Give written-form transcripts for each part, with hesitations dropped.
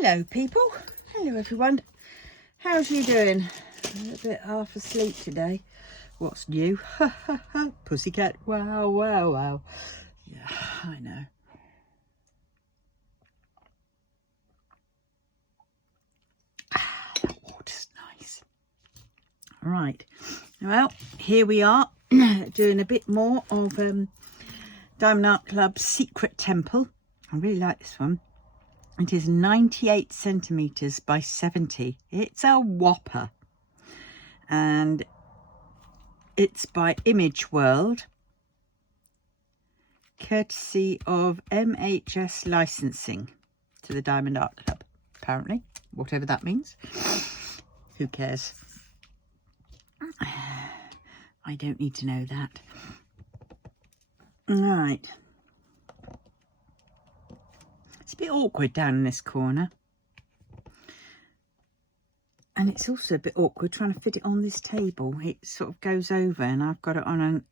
Hello people, hello everyone, how's you doing? A little bit half asleep today. What's new? Pussycat, wow, wow, wow. Yeah, I know. That water's nice. Right, well, here we are doing a bit more of Diamond Art Club's Secret Temple. I really like this one. It is 98 centimetres by 70. It's a whopper. And it's by Image World, courtesy of MHS licensing to the Diamond Art Club, apparently, whatever that means. Who cares? I don't need to know that. Right. It's a bit awkward down in this corner. And it's also a bit awkward trying to fit it on this table. It sort of goes over and I've got it on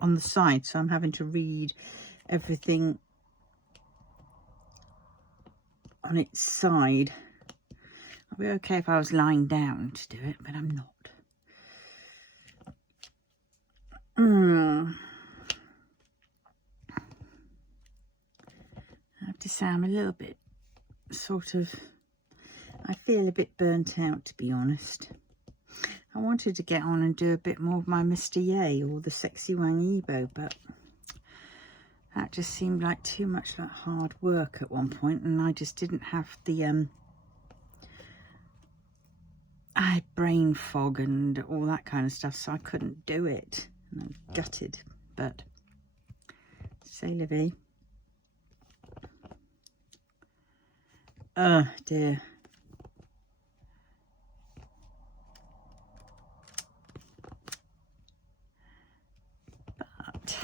the side, so I'm having to read everything on its side. I'd be okay if I was lying down to do it, but I'm not. I have to say I'm a little bit I feel a bit burnt out, to be honest. I wanted to get on and do a bit more of my Mr. Yay or the Sexy Wang Ebo, but that just seemed like too much like hard work at one point, and I just didn't have the I had brain fog and all that kind of stuff, so I couldn't do it. And I'm gutted, but c'est la vie. Oh dear. But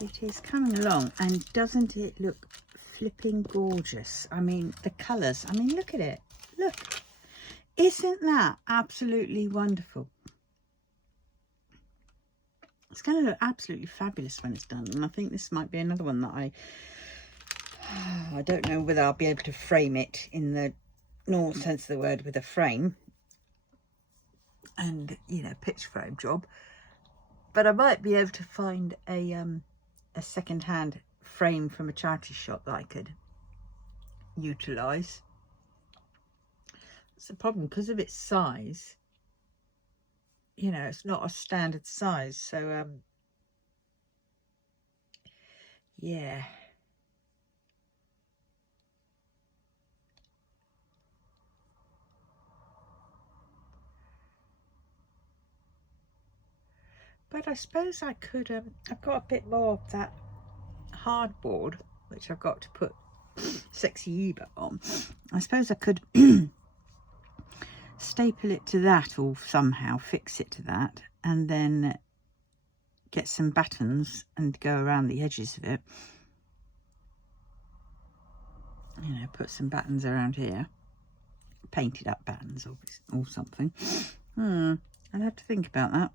it is coming along, and doesn't it look flipping gorgeous? I mean, the colours, I mean, look at it. Look. Isn't that absolutely wonderful? It's going to look absolutely fabulous when it's done. And I think this might be another one that I don't know whether I'll be able to frame it in the normal sense of the word with a frame. And, you know, picture frame job. But I might be able to find a second-hand frame from a charity shop that I could utilise. That's the problem, because of its size. You know, it's not a standard size, so yeah. But I suppose I could, I've got a bit more of that hardboard, which I've got to put Sexy Eva on. I suppose I could staple it to that, or somehow fix it to that, and then get some battens and go around the edges of it. You know, put some battens around here, painted up battens or something. I'll have to think about that.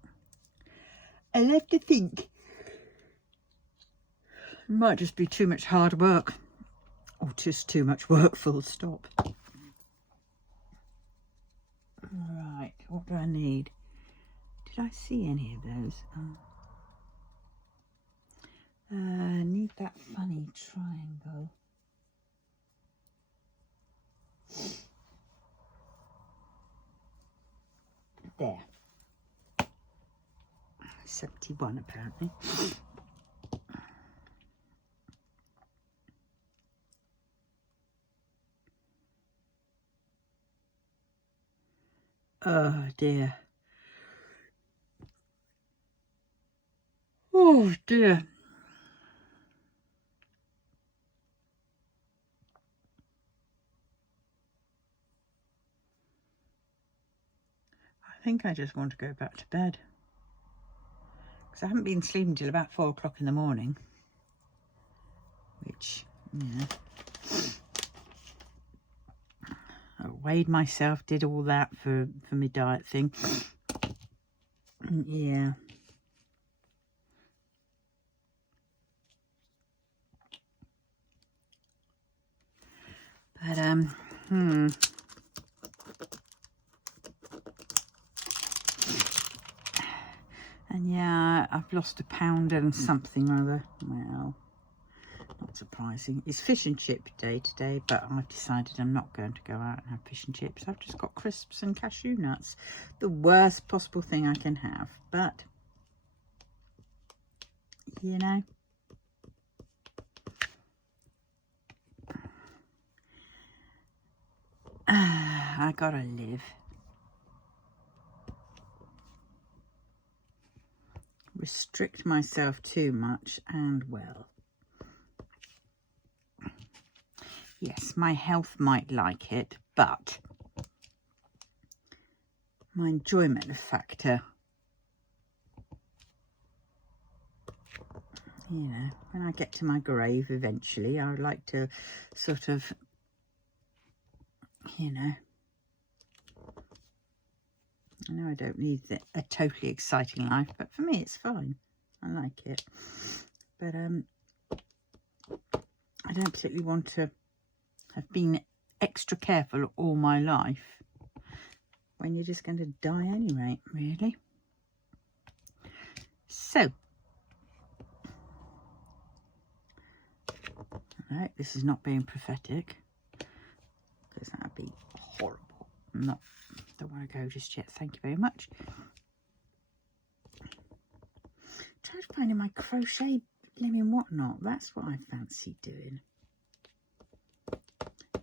I'll have to think. It might just be too much hard work, or just too much work, full stop. Right, what do I need? Did I see any of those? Need that funny triangle. There. 71 apparently. Oh dear. Oh dear. I think I just want to go back to bed, because I haven't been sleeping till about 4 o'clock in the morning, which, yeah. I weighed myself, did all that for my diet thing. Yeah. But And yeah, I've lost a pound and something or other. Well, not surprising. It's fish and chip day today, but I've decided I'm not going to go out and have fish and chips. I've just got crisps and cashew nuts. The worst possible thing I can have. But, you know, I gotta live. Restrict myself too much and, well, yes, my health might like it, but my enjoyment factor, you know, when I get to my grave eventually, I would like to sort of, you know, I know I don't need a totally exciting life, but for me it's fine. I like it. But I don't particularly want to have been extra careful all my life when you're just going to die anyway, really. So, right, this is not being prophetic, because that would be horrible. Don't want to go just yet, thank you very much. Tried finding my crochet blimmin' whatnot. That's what I fancy doing.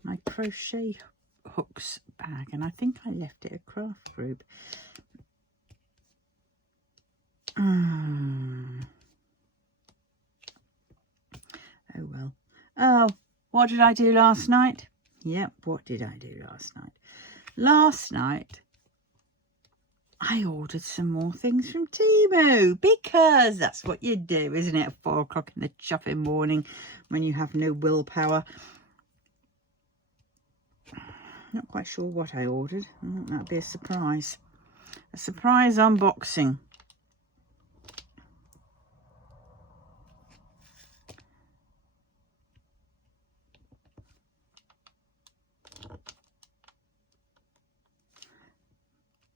My crochet hooks bag, and I think I left it at craft group. Oh well. Oh, what did I do last night? Yep, what did I do last night? Last night I ordered some more things from Temu, because that's what you do, isn't it, at 4 o'clock in the chuffing morning when you have no willpower. Not quite sure what I ordered. I think that'd be a surprise. A surprise unboxing.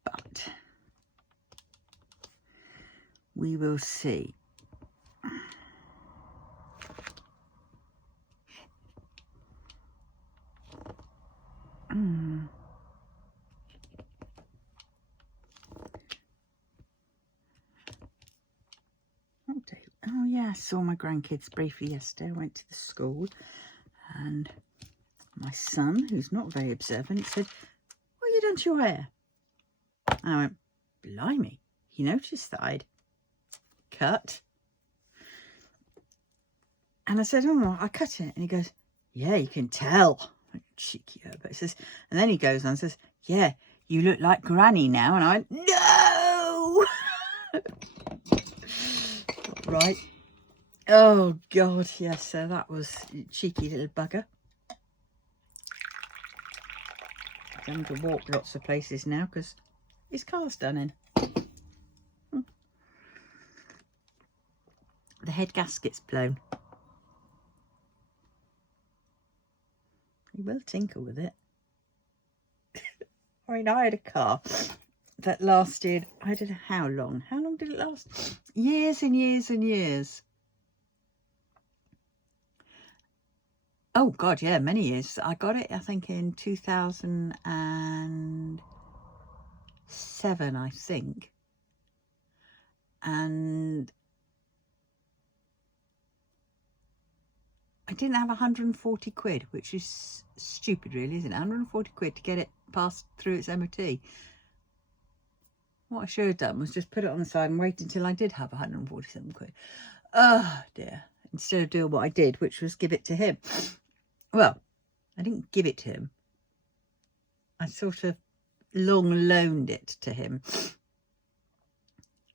But we will see. Oh yeah, I saw my grandkids briefly yesterday. I went to the school, and my son, who's not very observant, said, "What have you done to your hair?" And I went, "Blimey, he noticed that I'd cut." And I said, "Oh, I cut it." And he goes, "Yeah, you can tell." Cheeky, but he says, and then he goes on and says, "Yeah, you look like Granny now." And I went, "No!" Right. Oh God, yes. So that was cheeky little bugger. He's having to walk lots of places now because his car's done in. The head gasket's blown. He will tinker with it. I mean, I had a car that lasted, I don't know how long. How long did it last? Years and years and years. Oh God, yeah, many years. I got it, I think, in 2007, I think. And I didn't have 140 quid, which is stupid, really, isn't it? 140 quid to get it passed through its MOT. What I should have done was just put it on the side and wait until I did have 147 quid. Oh dear. Instead of doing what I did, which was give it to him. Well, I didn't give it to him. I sort of long loaned it to him,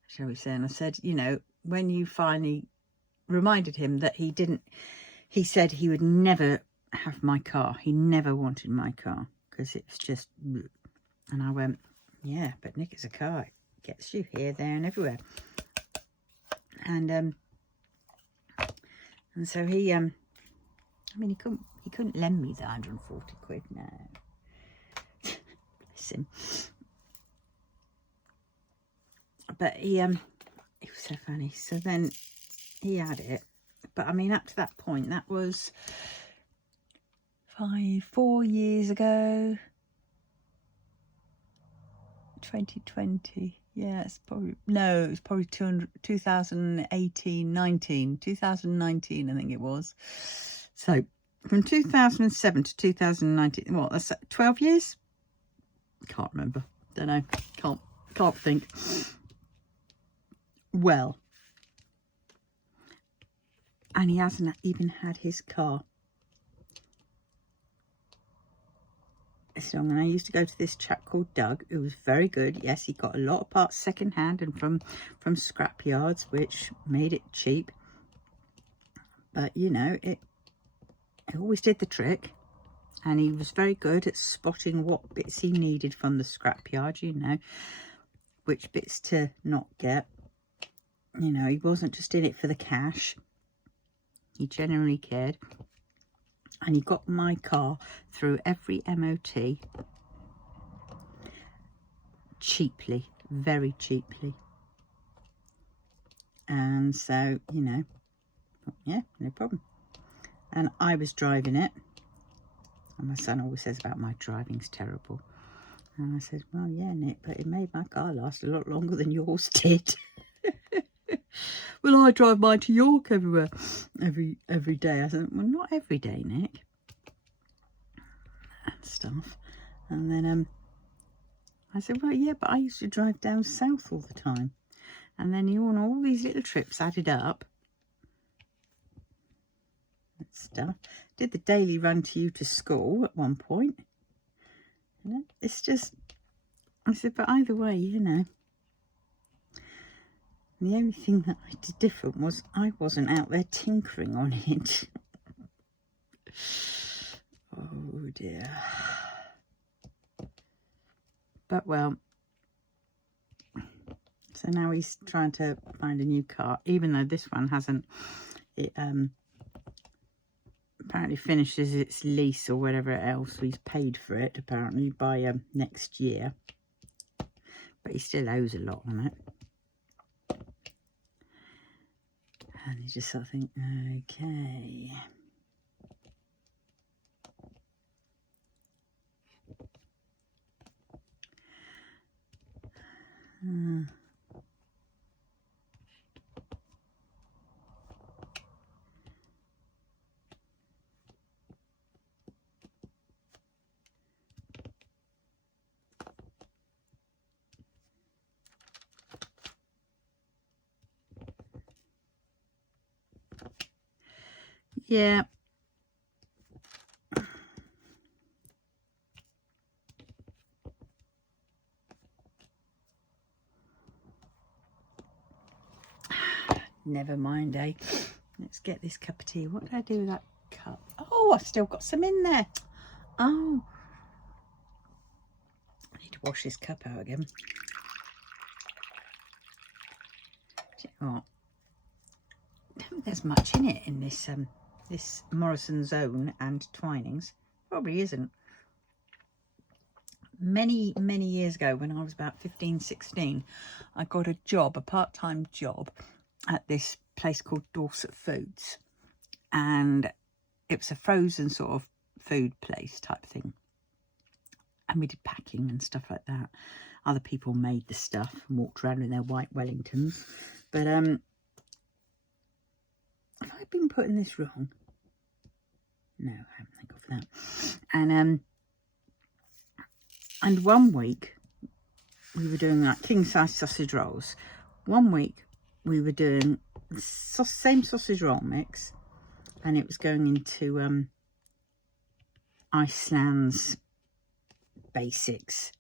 shall we say. And I said, you know, when you finally reminded him that he said he would never have my car. He never wanted my car because it was just... And I went, yeah, but Nick, it's a car. It gets you here, there and everywhere. And so he I mean, he couldn't lend me the 140 quid, no. Bless him. But he was so funny. So then he had it. But I mean, up to that point, that was 4 years ago. 2020. Yeah, it's probably, no, it was probably 2019, I think it was. So from 2007 to 2019, what, that's 12 years? Can't remember. Don't know. Can't think. Well, and he hasn't even had his car. So when I used to go to this chap called Doug, who was very good. Yes, he got a lot of parts second hand and from scrap yards, which made it cheap. But you know, it always did the trick. And he was very good at spotting what bits he needed from the scrap yard, you know, which bits to not get. You know, he wasn't just in it for the cash. He genuinely cared. And he got my car through every MOT cheaply, very cheaply. And so, you know, yeah, no problem. And I was driving it. And my son always says about my driving's terrible. And I said, well, yeah, Nick, but it made my car last a lot longer than yours did. Well, I drive mine to York everywhere, every day. I said, well, not every day, Nick. And stuff. And then I said, well, yeah, but I used to drive down south all the time. And then you know, all these little trips added up. And stuff. Did the daily run to you to school at one point. You know, it's just, I said, but either way, you know. The only thing that I did different was I wasn't out there tinkering on it. Oh dear. But well, so now he's trying to find a new car, even though this one hasn't. It apparently finishes its lease or whatever else. He's paid for it apparently by next year, but he still owes a lot on it. And you just sort of think, okay. Yeah. Never mind, eh? Let's get this cup of tea. What did I do with that cup? Oh, I've still got some in there. Oh. I need to wash this cup out again. Do you know what? I don't think there's much in it in this this Morrison's Own and Twinings. Probably isn't. Many years ago, when I was about 15, 16, I got a job, a part-time job at this place called Dorset Foods, and it was a frozen sort of food place type thing, and we did packing and stuff like that. Other people made the stuff and walked around in their white Wellingtons. But have I been putting this wrong? No, I haven't. Thank God for that. And one week we were doing like king size sausage rolls. One week we were doing the same sausage roll mix, and it was going into Iceland's basics.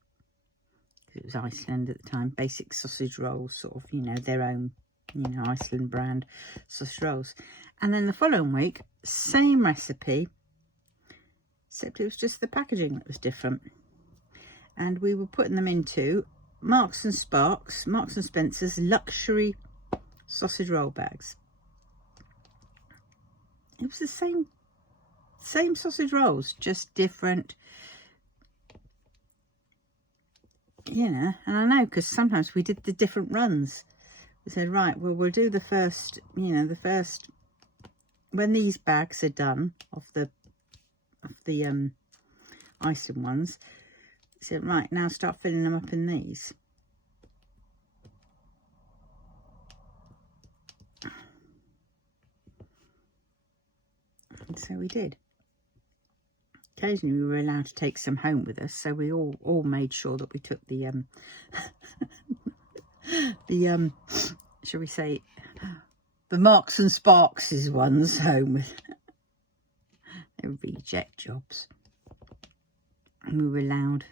It was Iceland at the time. Basic sausage rolls, sort of, you know, their own, you know, Iceland brand sausage rolls. And then the following week, same recipe, except it was just the packaging that was different. And we were putting them into Marks and Spencer's luxury sausage roll bags. It was the same same sausage rolls, just different, you know. And I know, because sometimes we did the different runs. We said, right, well, we'll do the first, you know, the first, when these bags are done of the icing ones, we said, right, now start filling them up in these. And so we did. Occasionally we were allowed to take some home with us, so we all made sure that we took the shall we say, the Marks and Sparks' ones home with. They were reject jobs, and we were allowed.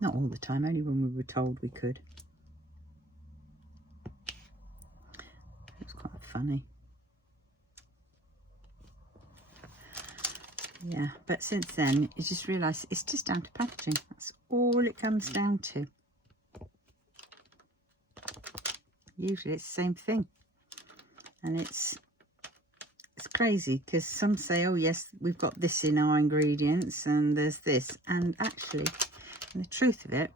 Not all the time, only when we were told we could. It was quite funny. Yeah, but since then, you just realise it's just down to packaging. That's all it comes down to. Usually it's the same thing. And it's crazy, because some say, oh yes, we've got this in our ingredients and there's this. And actually, the truth of it,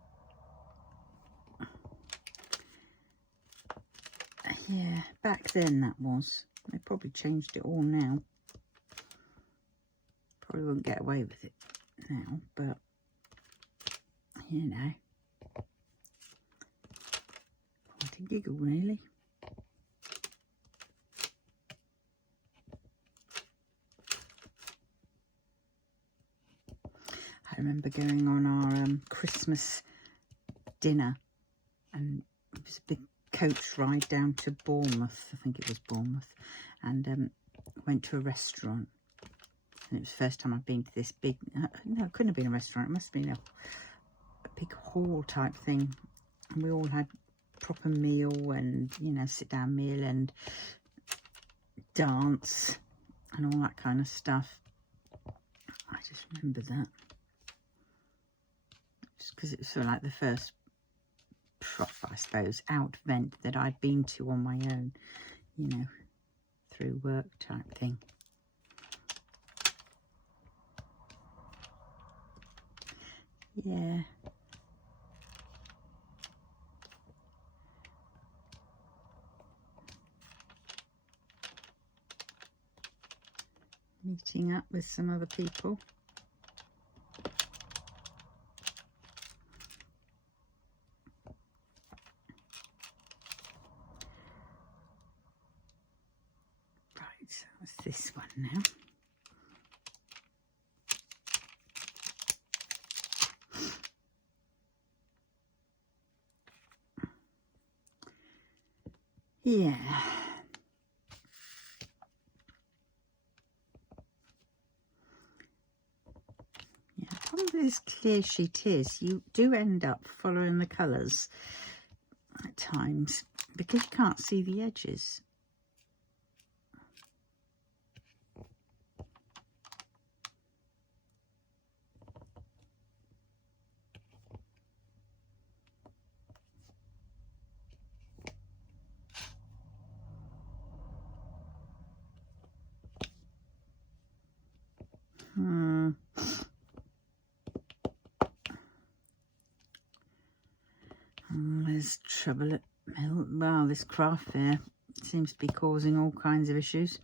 yeah, back then that was. They probably changed it all now. Probably wouldn't get away with it now, but you know, quite a giggle really. I remember going on our Christmas dinner, and it was a big coach ride down to Bournemouth. I think it was Bournemouth, and went to a restaurant. And it was the first time I'd been to this big, no, it couldn't have been a restaurant. It must have been a big hall type thing. And we all had proper meal and, you know, sit down meal and dance and all that kind of stuff. I just remember that. Just because it was sort of like the first proper, I suppose, out event that I'd been to on my own, you know, through work type thing. Yeah. Meeting up with some other people. Right, so it's this one now. Yeah. Yeah, the problem with this clear sheet is you do end up following the colours at times because you can't see the edges. There's trouble at well, this craft fair seems to be causing all kinds of issues.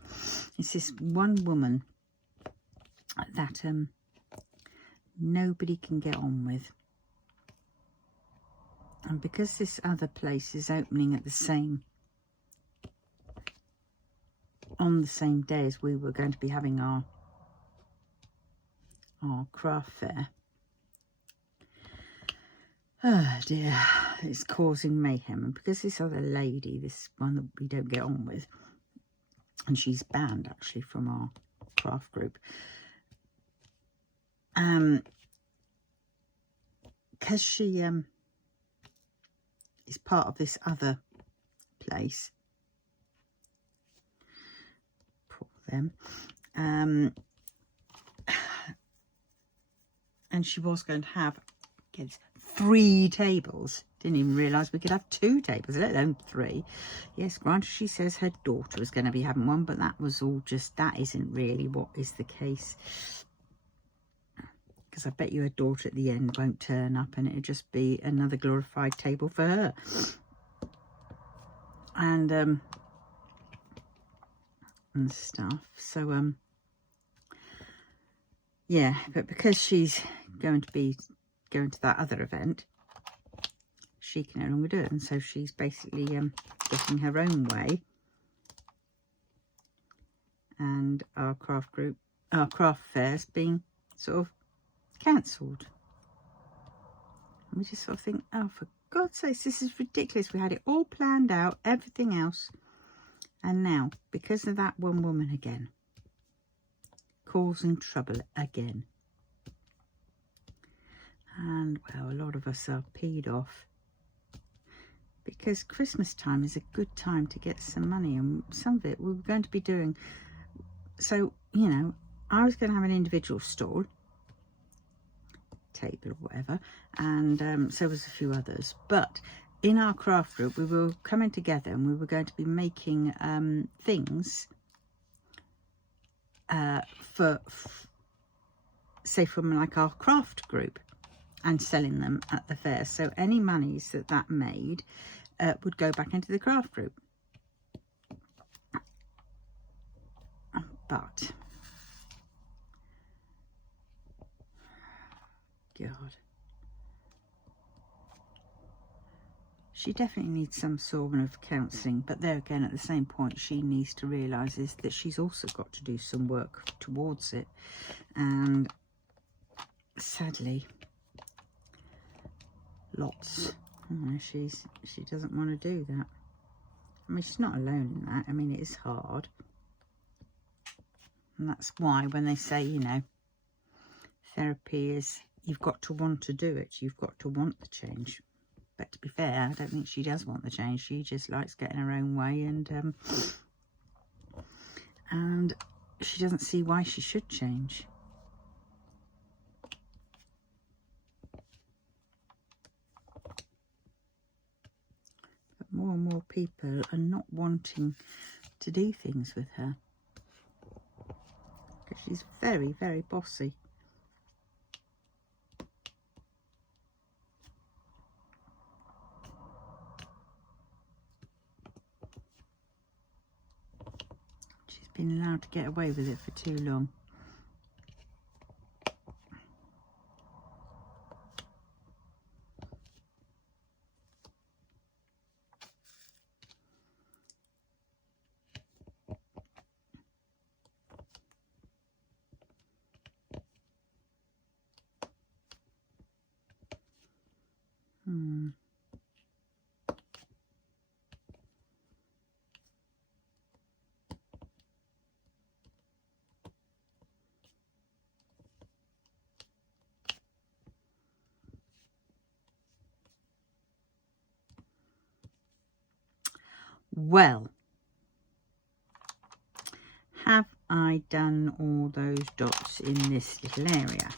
It's this one woman that nobody can get on with, and because this other place is opening at on the same day as we were going to be having our craft fair. Oh dear, it's causing mayhem. And because this other lady, this one that we don't get on with, and she's banned actually from our craft group, because she is part of this other place, poor them, and she was going to have 3 tables. Didn't even realise we could have 2 tables, let alone 3. Yes, granted, she says her daughter was going to be having one, but that was all just, that isn't really what is the case. Because I bet you her daughter at the end won't turn up, and it'll just be another glorified table for her. And stuff. So yeah, but because she's going to be going to that other event, she can no longer do it, and so she's basically getting her own way. And our craft group, our craft fair's being sort of cancelled. And we just sort of think, oh, for God's sake, this is ridiculous. We had it all planned out, everything else, and now because of that one woman again, causing trouble again. And well, a lot of us are peed off, because Christmas time is a good time to get some money, and some of it we were going to be doing. So, you know, I was going to have an individual stall, table or whatever, and so was a few others. But in our craft group, we were coming together and we were going to be making things say from like our craft group, and selling them at the fair. So any monies that made would go back into the craft group. But God, she definitely needs some sort of counselling. But there again, at the same point, she needs to realise is that she's also got to do some work towards it. And sadly, lots. She doesn't want to do that. I mean, she's not alone in that. I mean, it is hard. And that's why when they say, you know, therapy is, you've got to want to do it. You've got to want the change. But to be fair, I don't think she does want the change. She just likes getting her own way, and she doesn't see why she should change. But more and more people are not wanting to do things with her, because she's very, very bossy. Been allowed to get away with it for too long. Well, have I done all those dots in this little area?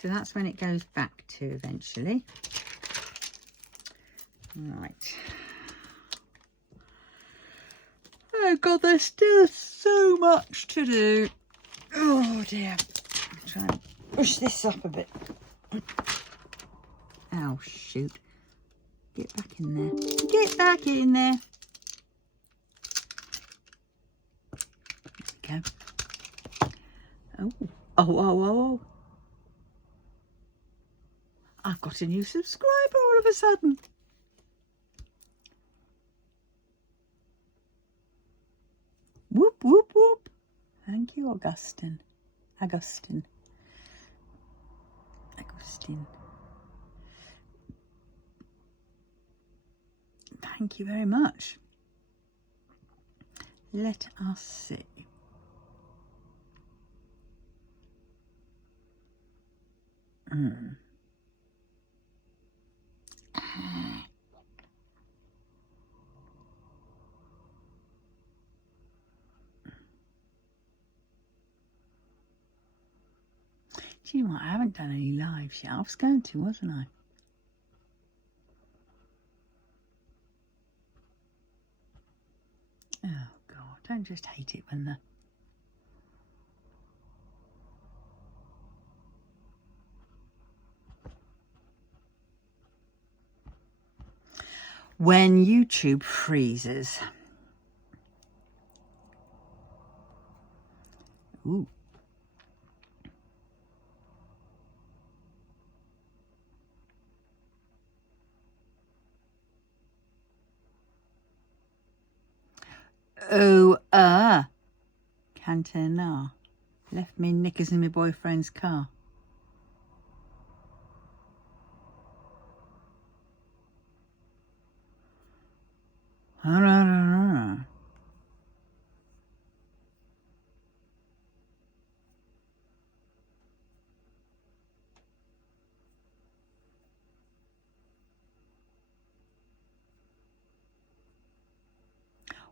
So that's when it goes back to eventually. Right. Oh God, there's still so much to do. Oh dear. I'll try and push this up a bit. Oh shoot. Get back in there. Get back in there. There we go. Oh. I've got a new subscriber all of a sudden. Whoop, whoop, whoop. Thank you, Augustine. Thank you very much. Let us see. Do you know what? I haven't done any lives yet. I was going to, wasn't I? Oh, God. Don't just hate it when the... When YouTube freezes. Ooh. Oh, Cantona. Left me knickers in my boyfriend's car.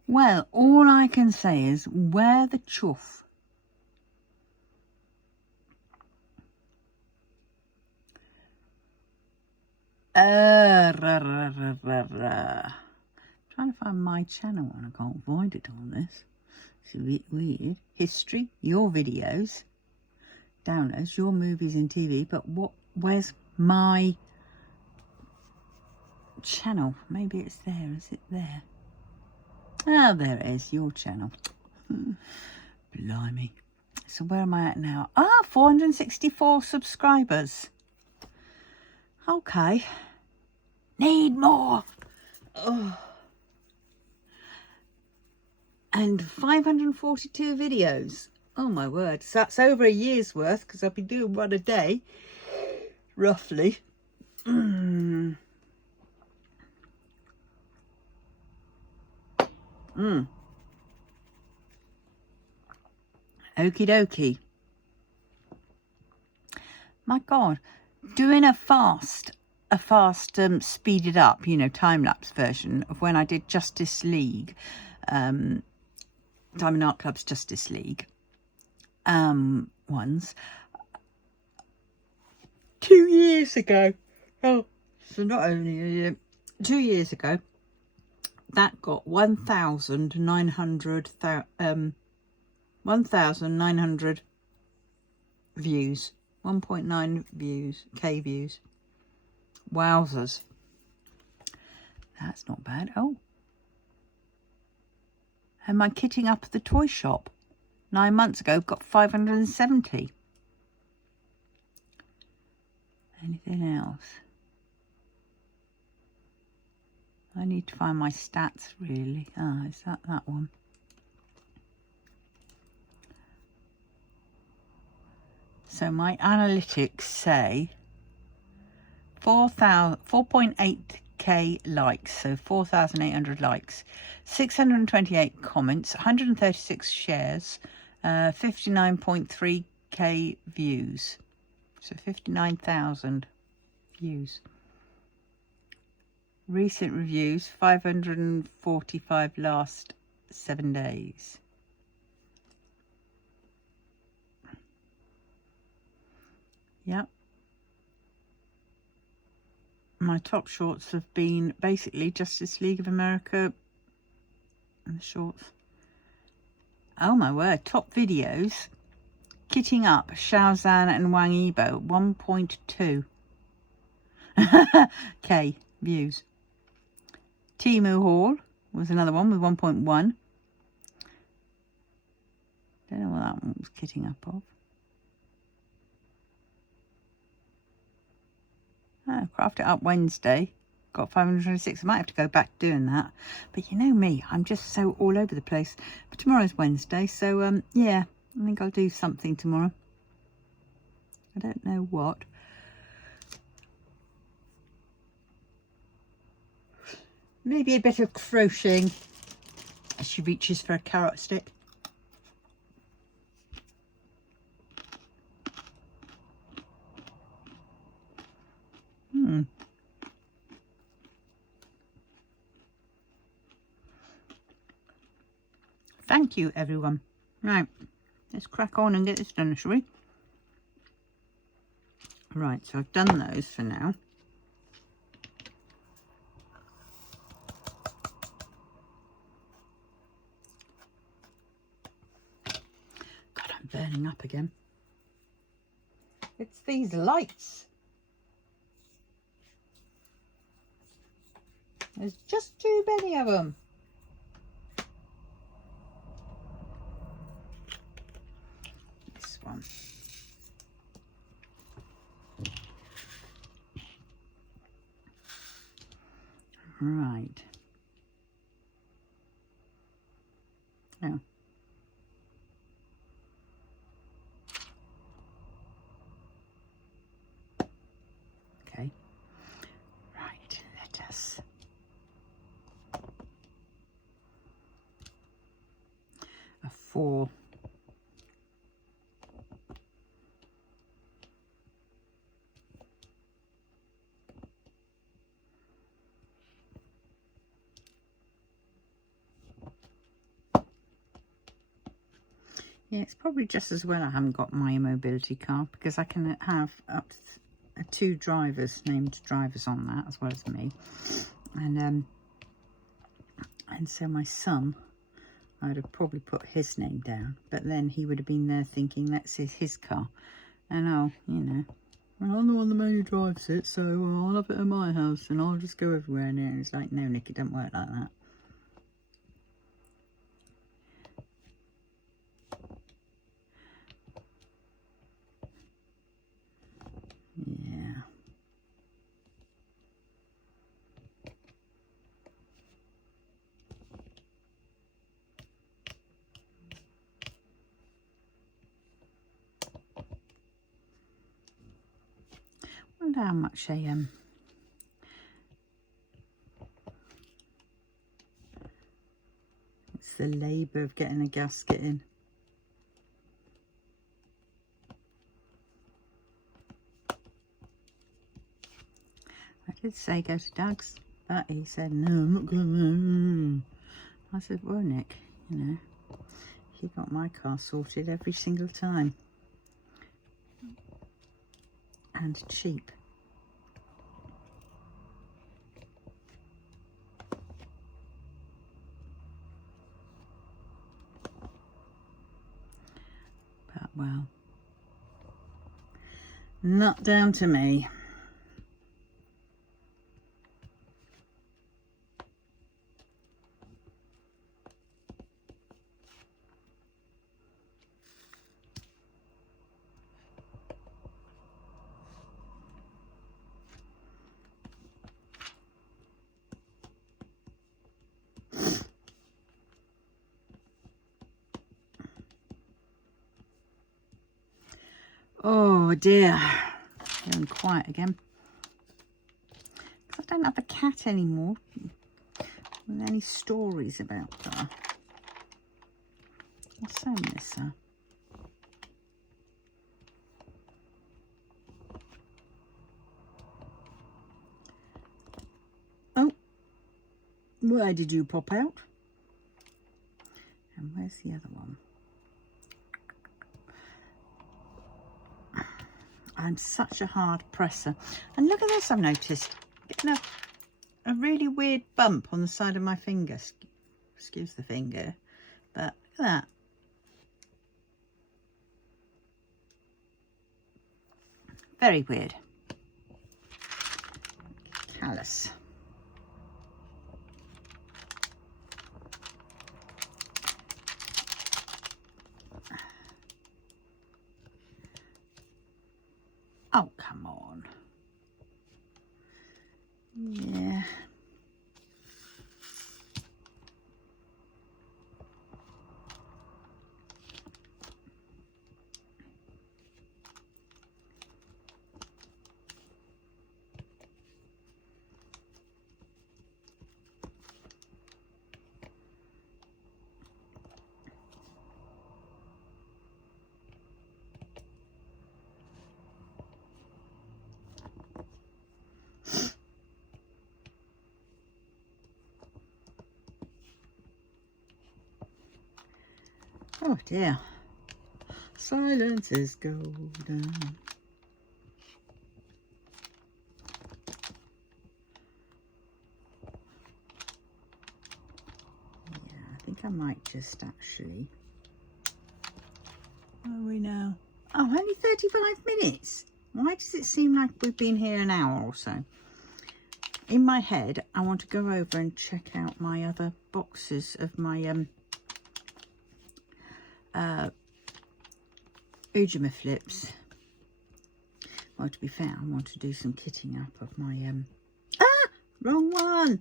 Well, all I can say is, where the chuff? Trying to find my channel and I can't find it on this. It's a bit weird. History, your videos, downloads, your movies and TV, but where's my channel? Maybe it's there. Is it there? Oh, there it is, your channel. Blimey. So where am I at now? 464 subscribers. Okay. Need more. Oh. And 542 videos. Oh my word. So that's over a year's worth, because I've been doing one a day, roughly. Okie dokie. My God, doing a fast speeded up, you know, time-lapse version of when I did Justice League, Diamond Art Club's Justice League ones 2 years ago. Oh, so not only a year, 2 years ago, that got 1,900 views, 1.9 K views. Wowzers. That's not bad. Oh. And my kitting up at the toy shop 9 months ago got 570. Anything else? I need to find my stats, really. Is that one? So my analytics say 4.8k likes, so 4,800 likes, 628 comments, 136 shares, 59.3k views, so 59,000 views. Recent reviews, 545 last 7 days. Yep. My top shorts have been basically Justice League of America and the shorts. Oh my word, top videos. Kitting Up, Shaozan and Wang Yibo, 1.2 K views. Temu Hall was another one with 1.1. Don't know what that one was kitting up of. Craft It Up Wednesday, got 526. I might have to go back doing that, but you know me, I'm just so all over the place. But tomorrow's Wednesday, so yeah, I think I'll do something tomorrow. I don't know what. Maybe a bit of crocheting as she reaches for a carrot stick. Thank you, everyone. Right, let's crack on and get this done, shall we? Right, so I've done those for now. God, I'm burning up again. It's these lights. There's just too many of them. This one. Right. Oh. Okay. Right, let us a 4. Yeah, it's probably just as well I haven't got my mobility car, because I can have up to 2 drivers, named drivers on that, as well as me. And so my son, I'd have probably put his name down, but then he would have been there thinking that's his car. And I'll, you know, well, I'm the one that mainly drives it, so I'll have it at my house and I'll just go everywhere in it. And it's like, no, Nick, it don't work like that. Yeah. Wonder how much it's the labour of getting a gasket in. I did say go to Doug's, but he said no, I'm not going. I said, well, Nick, you know, he got my car sorted every single time, and cheap. But well, not down to me. Oh dear, going quiet again. I don't have a cat anymore with any stories about her. I so miss her. Oh, where did you pop out? And where's the other one? I'm such a hard presser. And look at this, I've noticed. Getting a really weird bump on the side of my finger. Excuse the finger. But look at that. Very weird. Callus. Oh, come on. Yeah. Oh dear. Silence is golden. I might just actually... Where are we now? Oh, only 35 minutes. Why does it seem like we've been here an hour or so? In my head, I want to go over and check out my other boxes of my Ujima flips. Well, to be fair, I want to do some kitting up of my wrong one.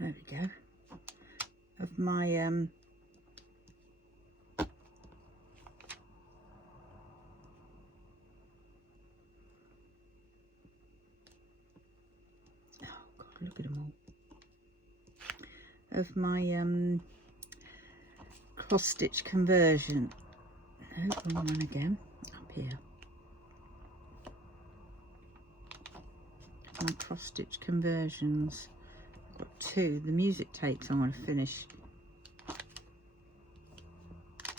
There we go. Of my oh God, look at them all. Of my cross stitch conversion. No, wrong one again. Up here. My cross stitch conversions. Got two. The music tapes I want to finish.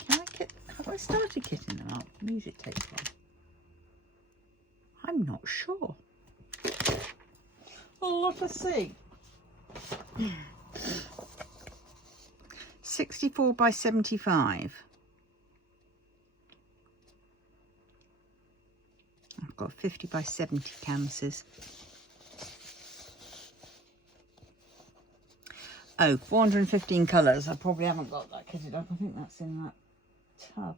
Can I kit? Have I started kitting them up? Music tapes one. I'm not sure. I'll have to see. 64 by 75. I've got 50 by 70 canvases. Oh, 415 colours. I probably haven't got that kitted up. I think that's in that tub.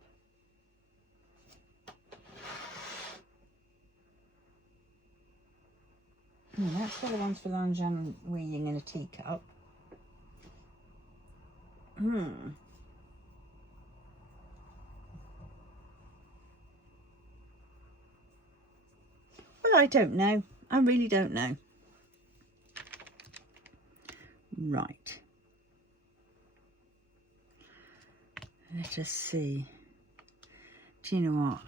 No, that's still the ones for Lanjan weeing in a teacup. Well, I don't know. I really don't know. Right. Let us see. Do you know what?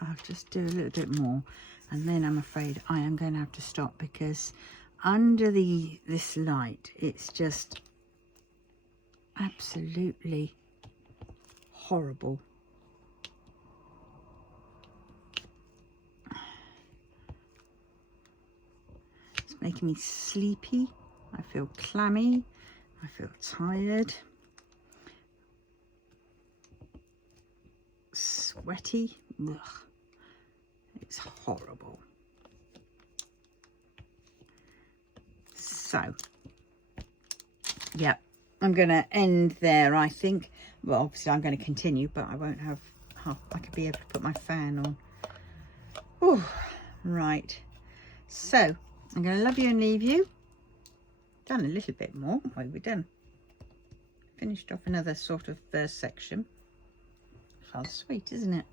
I'll just do a little bit more, and then I'm afraid I am going to have to stop, because under this light it's just absolutely horrible. It's making me sleepy. I feel clammy, I feel tired, sweaty. Ugh. It's horrible. So, yeah, I'm going to end there, I think. Well, obviously I'm going to continue, but I won't have half. I could be able to put my fan on. Oh, right. So, I'm going to love you and leave you. Done a little bit more. What have we done? Finished off another sort of first section. Rather sweet, isn't it?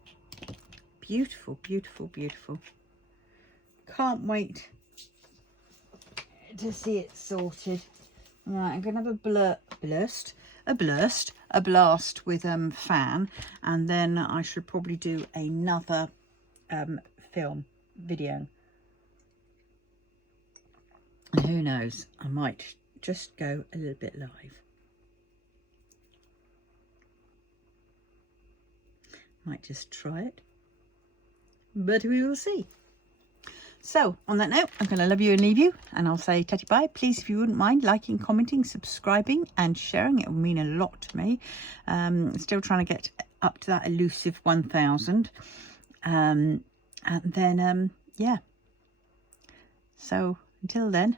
Beautiful, beautiful, beautiful. Can't wait to see it sorted. Right, I'm gonna have a blast with fan, and then I should probably do another video. And who knows, I might just go a little bit live. Might just try it, but we will see. So, on that note, I'm going to love you and leave you, and I'll say tatty bye. Please, if you wouldn't mind liking, commenting, subscribing and sharing, it will mean a lot to me. Still trying to get up to that elusive 1,000. And then, yeah. So, until then,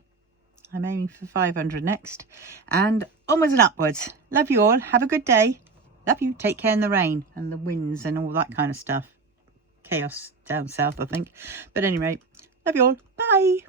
I'm aiming for 500 next, and onwards and upwards. Love you all. Have a good day. Love you. Take care in the rain and the winds and all that kind of stuff. Chaos down south, I think. But anyway, love you all. Bye.